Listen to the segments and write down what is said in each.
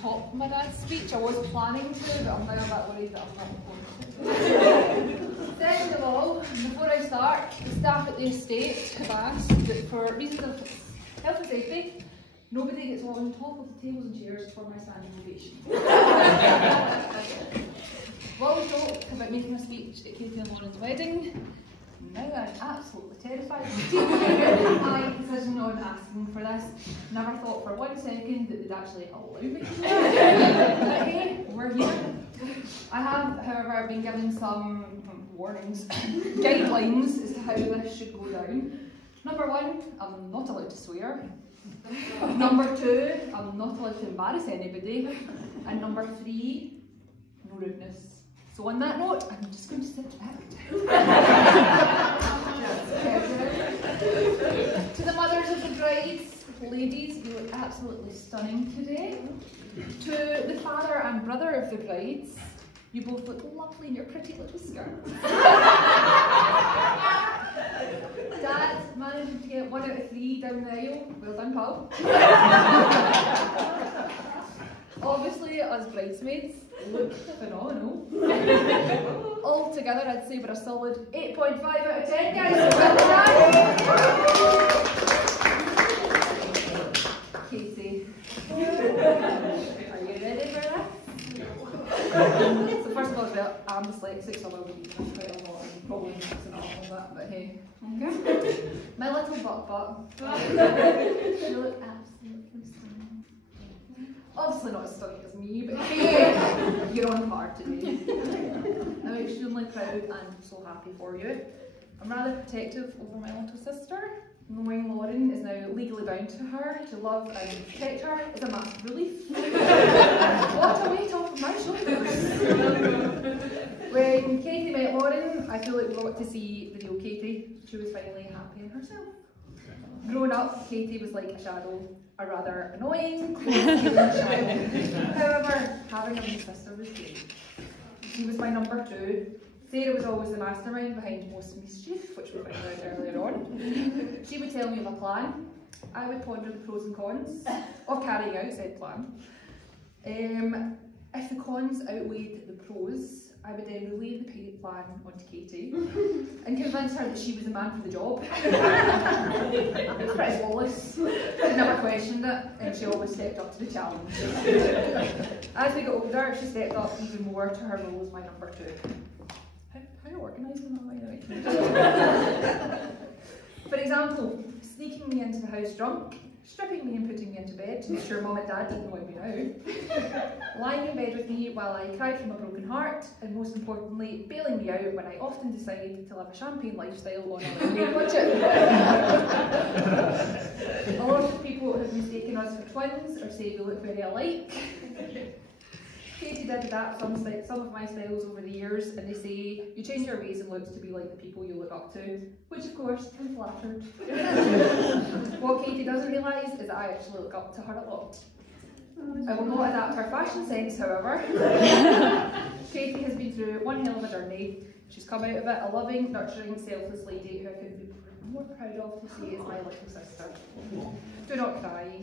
top my dad's speech. I was planning to, but I'm now a bit worried that I'm not going to. Second of all, before I start, the staff at the estate have asked that for reasons of health and safety, nobody gets on top of the tables and chairs for my standing ovation. While we talked about making a speech at Katie and Lauren's wedding, now I'm absolutely terrified of my decision on asking for this. Never thought for 1 second that they'd actually allow me to do it. But hey, we're here. I have, however, been given some warnings, guidelines as to how this should go down. Number 1, I'm not allowed to swear. Number 2, I'm not allowed to embarrass anybody. And number 3, no rudeness. So on that note, I'm just going to sit back To the mothers of the brides, ladies, you look absolutely stunning today. To the father and brother of the brides, you both look lovely in your pretty little skirts. Dad managed to get 1 out of 3 down the aisle. Well done, pal. Obviously, as bridesmaids, look phenomenal. Altogether, I'd say we're a solid 8.5 out of 10, guys. Well done. Katie, are you ready for this? So first of all, I'm dyslexic, so I will be using quite a lot and probably mixing up all that, but hey. Okay. My little butt. You look absolutely stunning. Obviously not as stunning as me, but hey, you're on par today. I'm extremely proud and so happy for you. I'm rather protective over my little sister. Knowing Lauren is now legally bound to her, to love and protect her is a massive relief. What a weight off my shoulders. When Katie met Lauren, I feel like we got to see the real Katie. She was finally happy in herself. Growing up, Katie was like a shadow, a rather annoying, close-feeling child. However, having a big sister was great. She was my number 2. Sarah was always the mastermind behind most mischief, which we found out earlier on. She would tell me of a plan. I would ponder the pros and cons of carrying out said plan. If the cons outweighed the pros, I would then relay the plan onto Katie and convince her that she was the man for the job. It was pretty flawless. She never questioned it, and she always stepped up to the challenge. As we got older, she stepped up even more to her role as my number 2. How organised am I, by the way? For example, sneaking me into the house drunk, stripping me and putting me into bed to make sure Mum and Dad didn't want me out, lying in bed with me while I cried from a broken heart, and most importantly, bailing me out when I often decide to live a champagne lifestyle on a limited budget. A lot of people have mistaken us for twins or say we look very alike. Katie did adapt some of my styles over the years, and they say you change your ways and looks to be like the people you look up to, which of course I'm flattered. What Katie doesn't realise is that I actually look up to her a lot. I will not adapt her fashion sense, however. Katie has been through one hell of a journey. She's come out of it a loving, nurturing, selfless lady who I couldn't be more proud of to say is my little sister. Do not cry,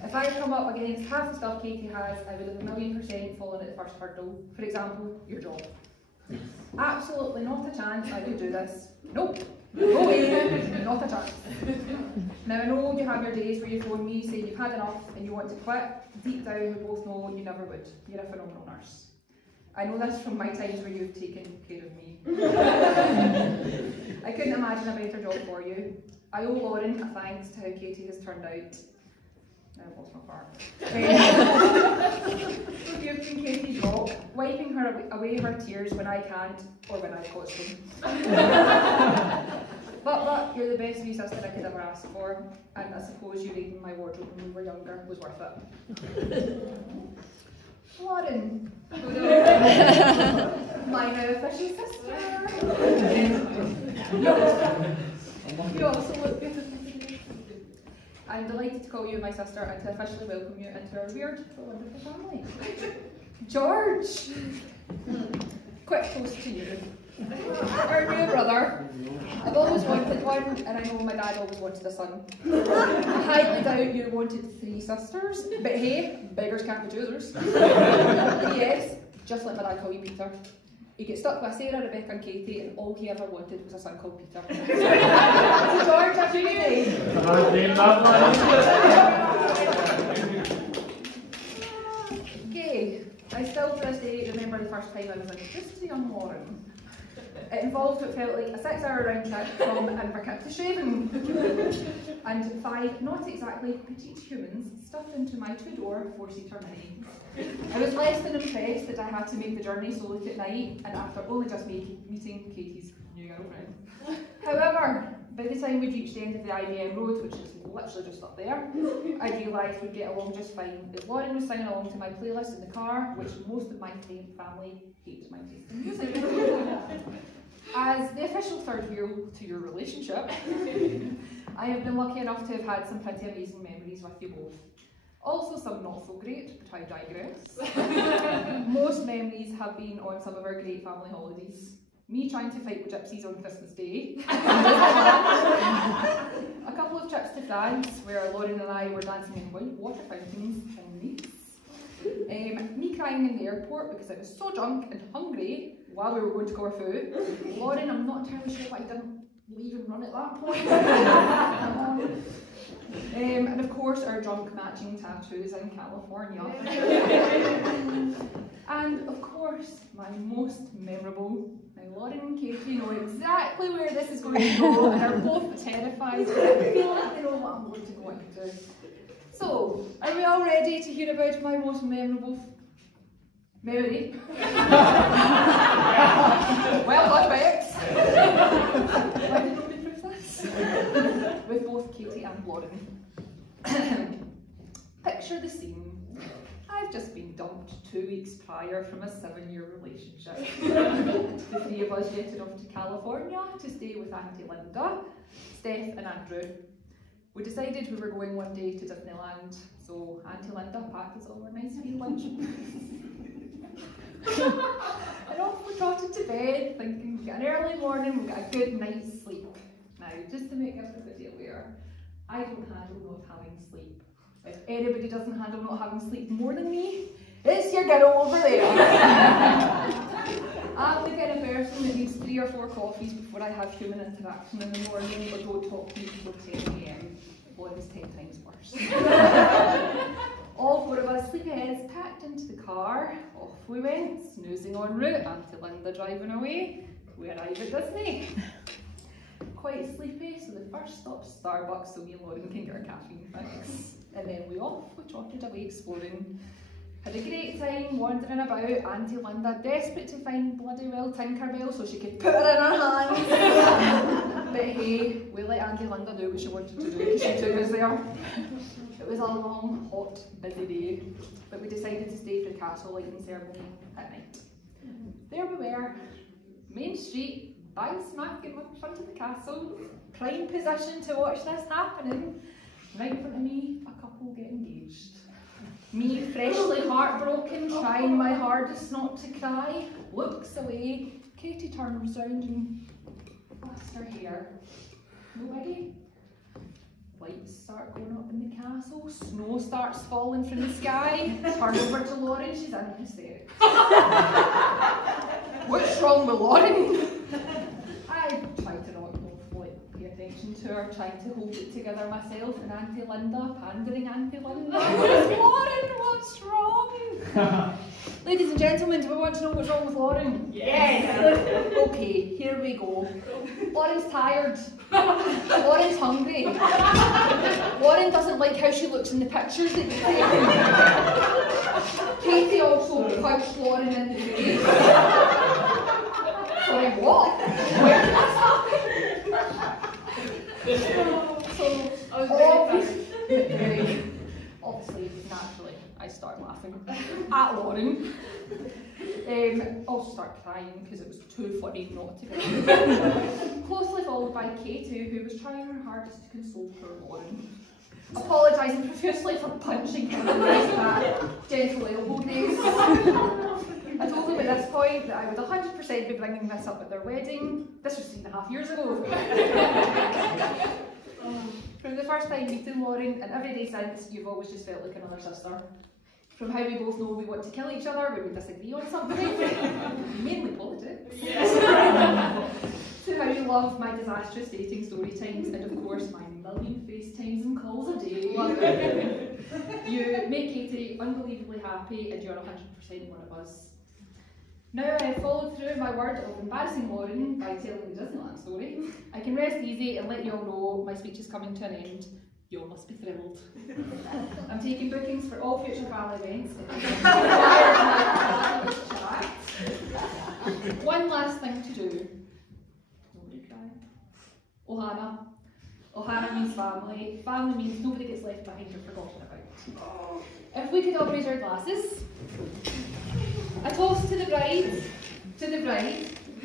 If I come up against half the stuff Katie has, I would have 1,000,000% fallen at the first hurdle. For example, your job. Absolutely not a chance I could do this. Nope. No way. Not a chance. Now I know you have your days where you phone me saying you've had enough and you want to quit. Deep down we both know you never would. You're a phenomenal nurse. I know this from my times where you've taken care of me. I couldn't imagine a better job for you. I owe Lauren a thanks to how Katie has turned out. I've lost my part. Giving Katie drop, wiping her away her tears when I can't, or when I cause them. But you're the best wee sister I could ever ask for, and I suppose you raiding my wardrobe when we were younger was worth it. Lauren, my now official sister. You also look beautiful. I'm delighted to call you my sister and to officially welcome you into our weird but wonderful family. George! Quick toast to you. Our new brother. I've always wanted one, and I know my dad always wanted a son. I highly doubt you wanted 3 sisters, but hey, beggars can't be choosers. Yes, just let my dad call you Peter. He gets stuck with Sarah, Rebecca and Katie, and all he ever wanted was a son called Peter. So George, have you Okay, I still to this day remember the first time I was introduced to young Lauren. It involved what felt like a 6-hour round trip from Inverkip to Shaven, and 5 not exactly petite humans stuffed into my 2-door 4-seater Mini. I was less than impressed that I had to make the journey so late at night, and after only just meeting Katie's new girlfriend. However, by the time we'd reached the end of the IBM road, which is literally just up there, I realised we'd get along just fine, as Lauren was singing along to my playlist in the car, which most of my family hate my taste in music. As the official third wheel to your relationship, I have been lucky enough to have had some pretty amazing memories with you both. Also some not so great, but I digress. Most memories have been on some of our great family holidays. Me trying to fight with gypsies on Christmas Day. A couple of trips to France where Lauren and I were dancing in white water fountains in Nice. Me crying in the airport because I was so drunk and hungry while we were going to Corfu. Lauren, I'm not entirely sure why I didn't leave and run at that point. And of course our drunk matching tattoos in California. And of course my most memorable. Now Lauren and Katie know exactly where this is going to go and are both terrified, but I feel like they know what I'm going to go into. So, are we all ready to hear about my most memorable memory? Well done, Bex! Why did nobody proof this? With both Katie and Lauren. Picture the scene. I've just been dumped 2 weeks prior from a 7-year relationship. The 3 of us jetted off to California to stay with Auntie Linda, Steph and Andrew. We decided we were going one day to Disneyland, so Auntie Linda packed us all our nice wee lunch. And off we trotted to bed, thinking we'll get an early morning, we'll get a good night's sleep. Now, just to make everybody aware, I don't handle not having sleep. If anybody doesn't handle not having sleep more than me, it's your girl over there. I'm the kind of person that needs 3 or 4 coffees before I have human interaction in the morning, or don't talk to me before 10 AM. Lauren's 10 times worse. All 4 of us sleepyheads packed into the car, off we went, snoozing en route, Auntie Linda driving away. We arrive at Disney. Quite sleepy, so the first stop's Starbucks so me and Lauren can get our caffeine fix. And then we trotted away exploring. Had a great time wandering about, Auntie Linda desperate to find bloody well Tinkerbell so she could put her in her hands. But hey, we let Auntie Linda do what she wanted to do because she took us there. It was a long, hot, busy day, but we decided to stay for the castle lighting ceremony at night. There we were, Main Street, bang smack in front of the castle, prime position to watch this happening. Right in front of me, a couple get engaged. Me, freshly heartbroken, trying my hardest not to cry, looks away. Katie turns round and busts her hair. Nobody? Lights start going up in the castle, snow starts falling from the sky. Turn over to Lauren, she's in hysterics. What's wrong with Lauren? I tried to not pay attention to her, trying to hold it together myself, and Auntie Linda, pandering Auntie Linda. Lauren, what's wrong? Ladies and gentlemen, do we want to know what's wrong with Lauren? Yes! Okay, here we go. Lauren's tired. Lauren's hungry. Lauren doesn't like how she looks in the pictures that you've taken. Katie also punched Lauren in the face. Sorry, what? Where did this happen? Obviously, naturally, I start laughing at Lauren. Also start crying because it was too funny not to be. Closely followed by Katie, who was trying her hardest to console poor Lauren. Apologising profusely for punching her in the face with that gentle elbow grace. I told him at this point, that I would 100% be bringing this up at their wedding. This was 3.5 years ago. From the first time meeting Lauren and every day since, you've always just felt like another sister. From how we both know we want to kill each other when we disagree on something, mainly politics, to how you love my disastrous dating story times and of course my million FaceTimes and calls a day. You make Katie unbelievably happy and you're 100% one of us. Now I have followed through my word of embarrassing Lauren by telling the Disneyland story, I can rest easy and let you all know my speech is coming to an end. You all must be thrilled. I'm taking bookings for all future Val events. One last thing to do. Nobody cry. Ohana. Ohana means family. Family means nobody gets left behind or forgotten about. If we could all raise our glasses. A toast to the bride,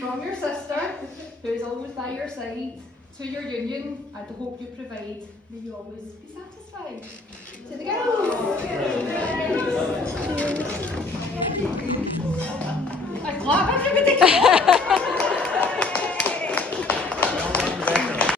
from your sister, who is always by your side, to your union and the hope you provide. May you always be satisfied. To the girls! I clap everybody!